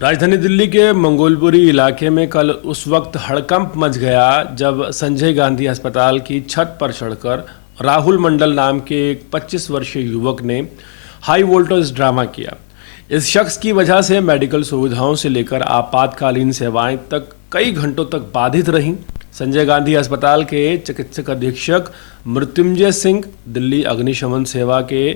राजधानी दिल्ली के मंगोलपुरी इलाके में कल उस वक्त हड़कंप मच गया जब संजय गांधी अस्पताल की छत पर चढ़कर राहुल मंडल नाम के एक 25 वर्षीय युवक ने हाई वोल्टेज ड्रामा किया। इस शख्स की वजह से मेडिकल सुविधाओं से लेकर आपातकालीन सेवाएं तक कई घंटों तक बाधित रहीं। संजय गांधी अस्पताल के चिकित्सक अधीक्षक मृत्युंजय सिंह, दिल्ली अग्निशमन सेवा के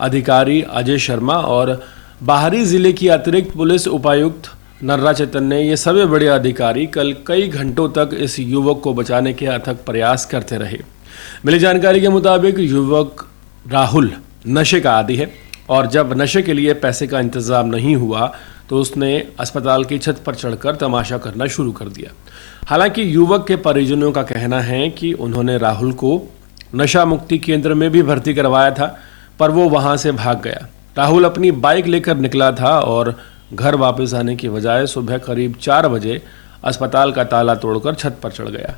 अधिकारी अजय शर्मा और बाहरी जिले की अतिरिक्त पुलिस उपायुक्त नर्रा चैतन्य, ये सभी बड़े अधिकारी कल कई घंटों तक इस युवक को बचाने के अथक प्रयास करते रहे। मिली जानकारी के मुताबिक युवक राहुल नशे का आदी है और जब नशे के लिए पैसे का इंतजाम नहीं हुआ तो उसने अस्पताल की छत पर चढ़कर तमाशा करना शुरू कर दिया। हालांकि युवक के परिजनों का कहना है कि उन्होंने राहुल को नशा मुक्ति केंद्र में भी भर्ती करवाया था, पर वो वहां से भाग गया। राहुल अपनी बाइक लेकर निकला था और घर वापस आने की बजाय सुबह करीब 4 बजे अस्पताल का ताला तोड़कर छत पर चढ़ गया।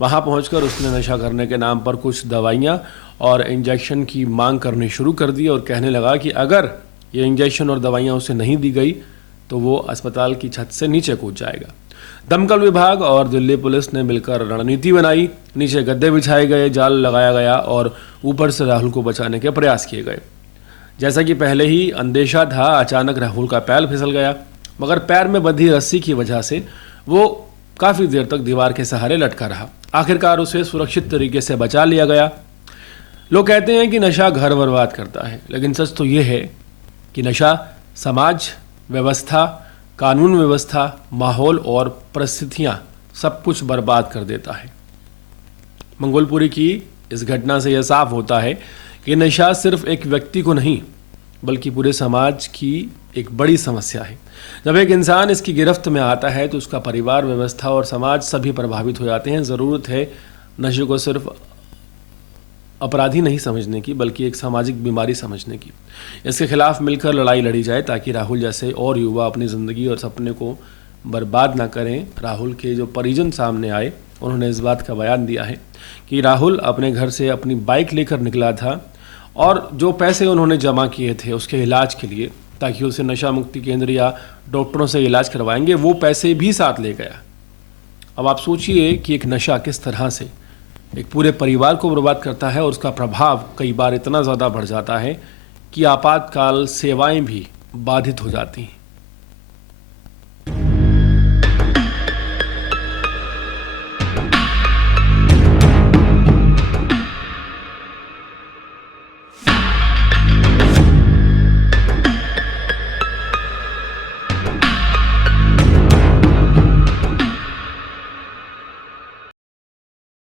वहां पहुंचकर उसने नशा करने के नाम पर कुछ दवाइयां और इंजेक्शन की मांग करनी शुरू कर दी और कहने लगा कि अगर ये इंजेक्शन और दवाइयां उसे नहीं दी गई तो वो अस्पताल की छत से नीचे कूद जाएगा। दमकल विभाग और दिल्ली पुलिस ने मिलकर रणनीति बनाई। नीचे गद्दे बिछाए गए, जाल लगाया गया और ऊपर से राहुल को बचाने के प्रयास किए गए। जैसा कि पहले ही अंदेशा था, अचानक राहुल का पैर फिसल गया, मगर पैर में बंधी रस्सी की वजह से वो काफ़ी देर तक दीवार के सहारे लटका रहा। आखिरकार उसे सुरक्षित तरीके से बचा लिया गया। लोग कहते हैं कि नशा घर बर्बाद करता है, लेकिन सच तो ये है कि नशा समाज व्यवस्था, कानून व्यवस्था, माहौल और परिस्थितियां सब कुछ बर्बाद कर देता है। मंगोलपुरी की इस घटना से यह साफ होता है कि नशा सिर्फ एक व्यक्ति को नहीं बल्कि पूरे समाज की एक बड़ी समस्या है। जब एक इंसान इसकी गिरफ्त में आता है तो उसका परिवार, व्यवस्था और समाज सभी प्रभावित हो जाते हैं। ज़रूरत है नशे को सिर्फ अपराधी नहीं समझने की बल्कि एक सामाजिक बीमारी समझने की। इसके खिलाफ मिलकर लड़ाई लड़ी जाए ताकि राहुल जैसे और युवा अपनी ज़िंदगी और सपने को बर्बाद ना करें। राहुल के जो परिजन सामने आए, उन्होंने इस बात का बयान दिया है कि राहुल अपने घर से अपनी बाइक लेकर निकला था और जो पैसे उन्होंने जमा किए थे उसके इलाज के लिए, ताकि उसे नशा मुक्ति केंद्र या डॉक्टरों से इलाज करवाएंगे, वो पैसे भी साथ ले गया। अब आप सोचिए कि एक नशा किस तरह से एक पूरे परिवार को बर्बाद करता है और उसका प्रभाव कई बार इतना ज़्यादा बढ़ जाता है कि आपातकाल सेवाएं भी बाधित हो जाती हैं।